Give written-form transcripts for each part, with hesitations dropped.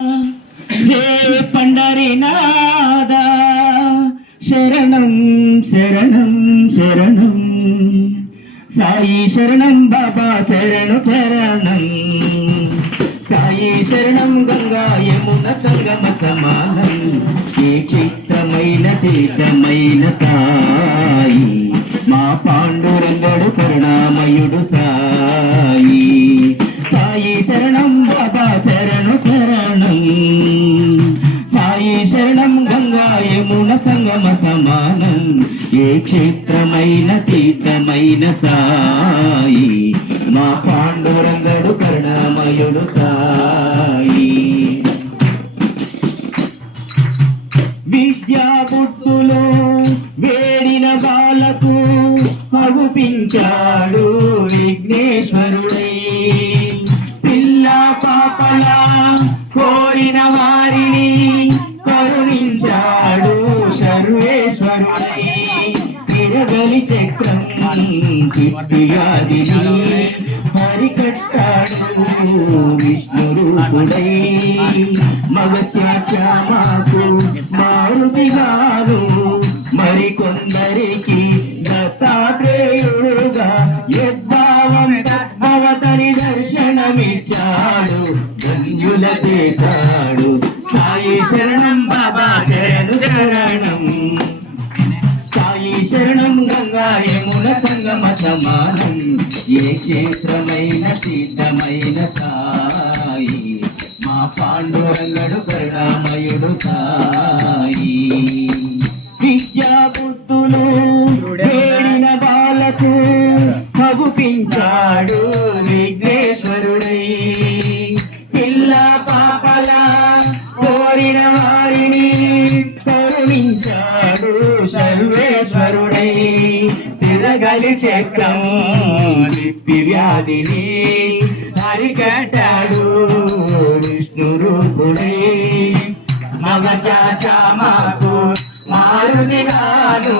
హే పండరినాథ శరణం శరణం శరణం సాయి శరణం బాబా శరణు శరణం సాయి శరణం గంగా యమున సంగమ సమానం ఏ చిత్రమైన తీర్థమైన సాయి మా పాండురంగడు కరుణామయుడు సాయి సాయి శరణం బాబా శరణు శరణం సాయి శరణం గంగా యమున సంగమ సమానం ఏ క్షేత్రమైన తీర్థమైన సాయి మా పాండురంగడు కరుణామయుడు సాయి విద్యా బుద్ధులో వేడిన బాలకు మగుపించాడు విఘ్నేశ్వరుడై పిల్ల పాపల కోరిన వారిని కరుణించాడు సర్వేశ్వరుడై తిరగలి చక్రం తిప్పియాదిని హరికట్టాడు విష్ణు రూపుడై మగశ్యామాకు మారుతిగాను మరికొందరికి దత్తాత్రేయుడుగా యద్భావం తద్భవతని దర్శనమిచ్చాడు ధన్యుల చేశాడు సాయి శరణం బాబా శరణు శరణం సాయి శరణం గంగా యమున సంగమ సమానం ఏ క్షేత్రమైన సిద్ధమైన సాయి మా పాండురంగడు కరుణామయుడు సాయి విద్యా బుద్ధులు వేడిన బాలకు మగుపించాడు విఘ్నేశ్వరుడై పిల్ల పాపల కోరిన వారిని కరుణించాడు సర్వేశ్వరుడై తిరగలి చక్రం తిప్పి వ్యాధిని హరికట్టాడు విష్ణు రూపుడై మగచామాకు మారుతిగాను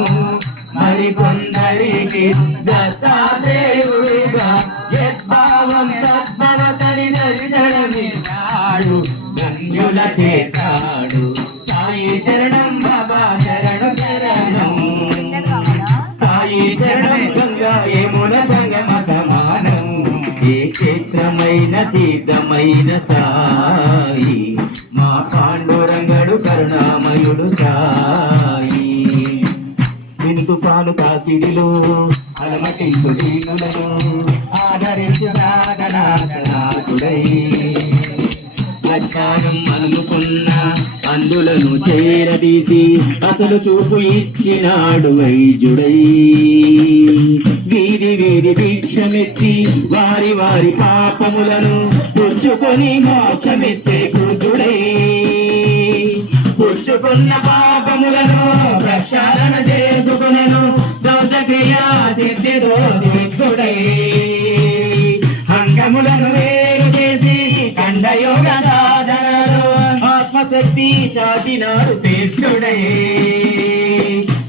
మరికొందరికి దత్తాదేవుడుగా యద్భావం తద్భవతని దర్శనమిచ్చాడు ధన్యుల చేశాడు సాయి శరణం బాబా శరణు శరణం సాయి శరణం గంగా యమున సంగమ సమానం ఏ క్షేత్రమైన తీర్థమైన సాయి మా పాండురంగడు కరుణామయుడు సాయి వినుతు పాలు కాకిడిలో అలమటించు దీనులను ఆదరించు నాథనాథనాథుడై అజ్ఞానం అనుకున్న అందులను చేరదీసి అసలు చూపు ఇచ్చినాడు వైద్యుడై వీరి వీరి భిక్షమెత్తి వారి వారి పాపములను పుచ్చుకొని మోక్షమిచ్చే కృతుడై పుచ్చుకున్న పాపములను ప్రక్షాళన చేసుకునను దోషక్రియా సిద్ధిదోషుడై అంగములను వేరు చేసి ఖండయోగదాదనలో ఆత్మశక్తి చాటినాడు తీర్థుడై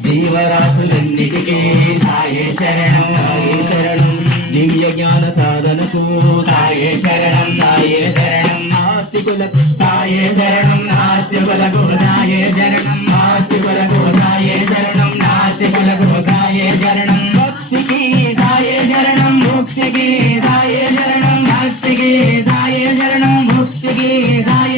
జీవరాశులన్నిటికీ సాయే శరణం సాయే శరణం దివ్య జ్ఞాన సాధనకు సాయే శరణం సాయే శరణం నాస్తికులకు సాయే శరణం నాస్తికులకు సాయే శరణం నాస్తికులకు సాయే శరణం నాస్తికులకు సాయే శరణం భక్తికి సాయే శరణం ముక్తికి సాయే శరణం భక్తికి సాయే శరణం ముక్తికి సాయే